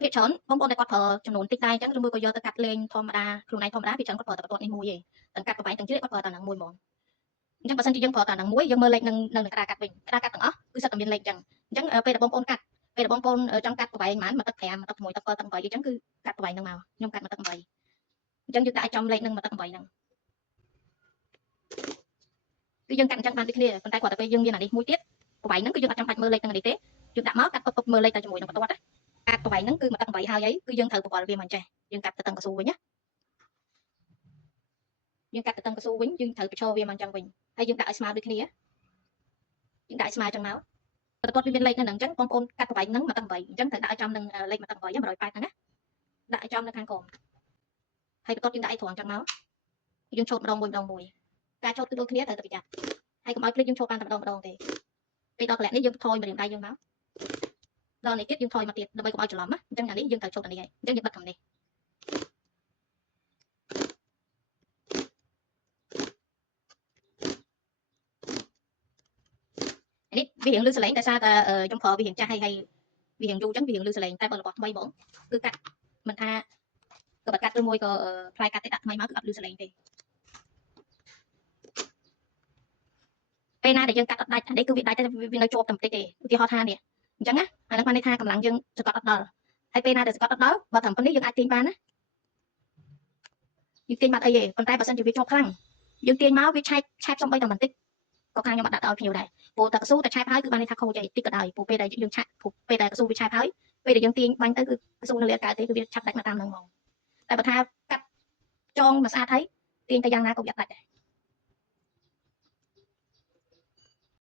ភាគច្រើនបងប្អូនដែលគាត់ប្រើចំនួនតិចដែរអញ្ចឹងឬមួយក៏យកទៅកាត់លេងធម្មតាខ្លួនឯងធម្មតាភាគច្រើនគាត់ប្រើតែបន្ទាត់នេះមួយឯងទាំងកាត់ប្រវែងទាំងជ្រៀកគាត់ប្រើតែហ្នឹងមួយហ្មងអញ្ចឹងបើសិនជាយើងប្រើតែហ្នឹងមួយយើងមើលលេខនៅក្តារកាត់វិញក្តារកាត់ទាំងអស់គឺសិតតែមានលេខអញ្ចឹងពេលដែលបងប្អូនកាត់ពេលដែលបងប្អូនចង់កាត់ប្រវែងប៉ុន្មាន1.5 1.6 1.7 1.8អញ្ចឹងគឺកាត់ប្រវែងហ្នឹងមកខ្ញុំកាត់1.8អញ្ចឹងយើងដាក់ចំលេខនឹង1.8ហ្នឹងគឺយើងកាត់អញ្ចឹងបានដូចគ្នាប៉ុន្តែគាត់តែពេលយើងមានអានេះមួយទៀតប្រវែងហ្នឹងគឺយើងអត់ចាំបាច់មើលលេខហ្នឹងនេះទេយើងដាក់មកកាត់ពុកមើលលេខតែជាមួយនឹងបន្ទាត់ណាកាត់ប្រវែងហ្នឹងគឺ1.8ហើយអីគឺយើងត្រូវប្រវល់វាមិនចេះយើងកាត់ទៅតឹងកស៊ូវិញណាយើងកាត់ទៅតឹងកស៊ូវិញយើងត្រូវបញ្ឈរវាមកអញ្ចឹងវិញហើយយើងដាក់ឲ្យស្មើដូចគ្នាយើងដាក់ឲ្យស្មើអញ្ចឹងមកបន្ទាត់វាមានលេខនៅហ្នឹងអញ្ចឹងបងប្អូនកាត់ប្រវែងហ្នឹង1.8អញ្ចឹងត្រូវដាក់ឲ្យចំនឹងលេខ1.8 180ហ្នឹងណាដាក់ឲ្យចំនៅខាងក្រោមហើយបន្ទាត់យើងដាក់ឲ្យត្រង់អញ្ចឹងមកយើងឆូតម្ដងមួយការឆូតគឺដូចគ្នាត្រូវតែប្រយ័ត្នហើយកុំឲ្យភ្លេចយើងឆូតបានតែម្ដងទេពេលដល់កន្លែងនេះយើងថយម្រាមដៃយើងមកដល់នេះទៀតយើងថយមកទៀតដើម្បីកុំឲ្យច្រឡំណាអញ្ចឹងអានេះយើងត្រូវឆូតអានេះហើយអញ្ចឹងយើងបិទខាងនេះនេះវារៀងលឺសលេងតែសារតែខ្ញុំប្រើវារៀងចាស់ហើយវារៀងយូរអញ្ចឹងវារៀងលឺសលេងតែបើរបស់ថ្មីហ្មងគឺកាត់មិនថាក៏បាត់កាត់ឬមួយក៏ផ្លែកាត់ទេដាក់ថ្មីមកគឺអត់លឺសលេងទេពេលណាដែលយើងកាត់អត់ដាច់អានេះគឺវាដាច់តែវានៅជាប់តែបន្តិចទេឧទាហរណ៍ថានេះអញ្ចឹងណាអានេះបានន័យថាកម្លាំងយើងសកត់អត់ដល់ហើយពេលណាដែលសកត់អត់ដល់បើត្រឹមប៉ុណ្នេះយើងអាចទាញបានណាយើងទាញបាត់អីទេប៉ុន្តែបើសិនជាវាជាប់ខ្លាំងយើងទាញមកវាឆែកសំបីតែបន្តិចក៏ខាងខ្ញុំអត់ដាក់ទៅឲ្យភ្ញៀវដែរព្រោះតែកស៊ូតែឆែកហើយគឺបានន័យថាខូចអីតិចក៏ដោយព្រោះពេលដែលយើងឆាក់ពេលដែលកស៊ូវាឆែកហើយពេលដែលយើងទាញបាញ់ទៅគឺកស៊ូនៅលើកើតទេគឺវាឆាប់ដាច់មកតាមហ្នឹងហ្មងតែបើថាកាត់ចងមកស្អាតហើយទាញទៅយ៉ាងណាក៏វាអត់ដាច់ដែរ